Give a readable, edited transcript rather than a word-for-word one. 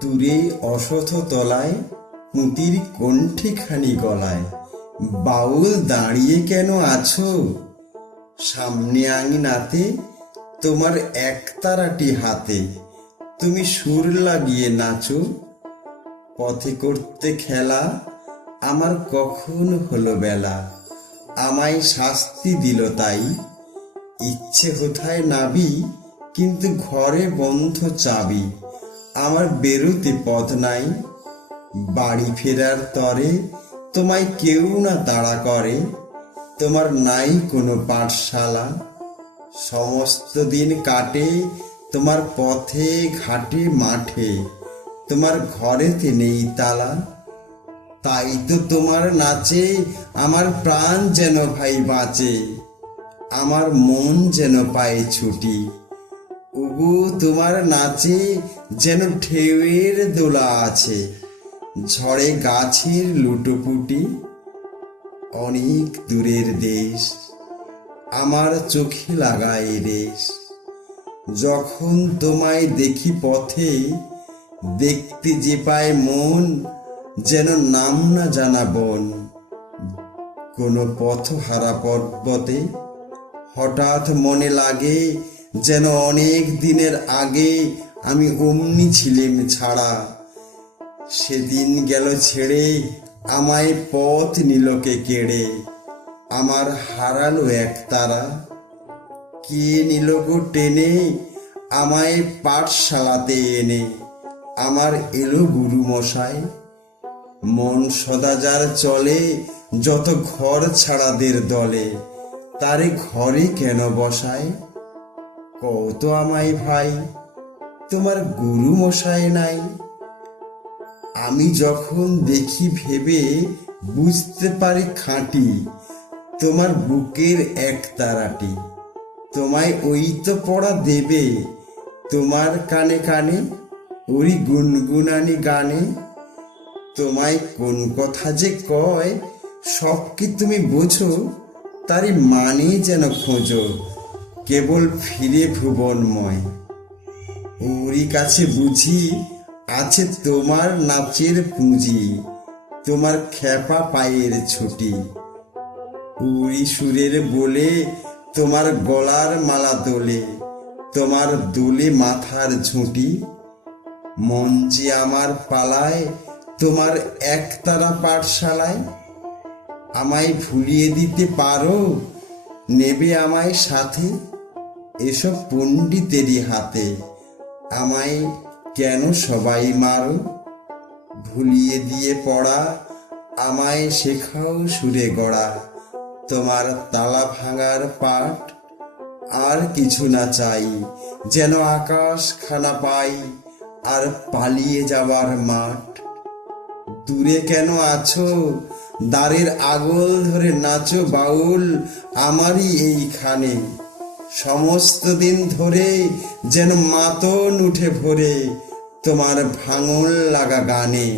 দূরে অশথ তলায় পুঁতির কণ্ঠিখানি গলায়, বাউল দাঁড়িয়ে কেন আছো? সামনে আঙিনাতে তোমার একতারাটি হাতে, তুমি সুর লাগিয়ে নাচো। পথে করতে খেলা আমার কখন হলো বেলা, আমায় শাস্তি দিল তাই। ইচ্ছে কোথায় নাবি, কিন্তু ঘরে বন্ধ চাবি, আমার বেরোতে পথ নাই। বাড়ি ফেরার তরে তোমায় কেউ না তাড়া করে, তোমার নাই কোনো পাঠশালা। সমস্ত দিন কাটে তোমার পথে ঘাটে মাঠে, তোমার ঘরেতে নেই তালা। তাই তো তোমার নাচে আমার প্রাণ যেন ভাই বাঁচে, আমার মন যেন পায় ছুটি। ওগো তোমার নাচে যেন ঢেউয়ের দোলা আছে, ঝড়ে গাছের লুটোপুটি। অনেক দূরের দেশ আমার চোখে লাগায় রেশ, যখন তোমায় দেখি পথে, দেখতে যে পায় মন যেন নাম না জানা বন। কোনো পথহারা পর্বতে হঠাৎ মনে লাগে, যেন অনেক দিনের আগে আমি অমনি ছিলেম ছাড়া। সেদিন গেল ছেড়ে আমায় পথ নিলকে কেড়ে, আমার হারালো এক তারা। কে নিল গো টেনে আমায় পাঠশালাতে এনে, আমার এলো গুরু মশাই। মন সদা যার চলে যত ঘর ছাড়াদের দলে, তারে ঘরে কেন বসায়? কত আমায় ভাই, তোমার গুরু মশাই নাই? আমি যখন দেখি ভেবে বুঝতে পারি খাঁটি, তোমার বুকের এক তারাটি। তোমায় ওই তো পড়া দেবে তোমার কানে কানে, ওই গুনগুনানি গানে। তোমায় কোন কথা যে কয় সব কি তুমি বোঝো, তারই মানে যেন খোঁজো কেবল ফিরে ভুবনময়। ওরই কাছে বুঝি আছে তোমার নাচের পুঁজি, তোমার খ্যাপা পায়ের ছুটি। উড়ি সুরের বলে তোমার গলার মালা দোলে, তোমার দোলে মাথার ঝুঁটি। মন যে আমার পালায় তোমার একতারা পাঠশালায়। আমায় ভুলিয়ে দিতে পারো, নেবে আমায় সাথে, এসব পণ্ডিতেরই হাতে। আমায় কেন সবাই মারো? ভুলিয়ে দিয়ে পড়া আমায় শেখাও সুরে গড়া, তোমার তালা ভাঙার পাঠ। আর কিছু না চাই, যেন আকাশ খানা পাই আর পালিয়ে যাবার মাঠ। দূরে কেন আছো, দ্বারের আগল ধরে নাচো বাউল আমারই এইখানে। সমস্ত দিন ধরে যেন মাতন উঠে ভরে তোমার ভাঙল লাগা গানে।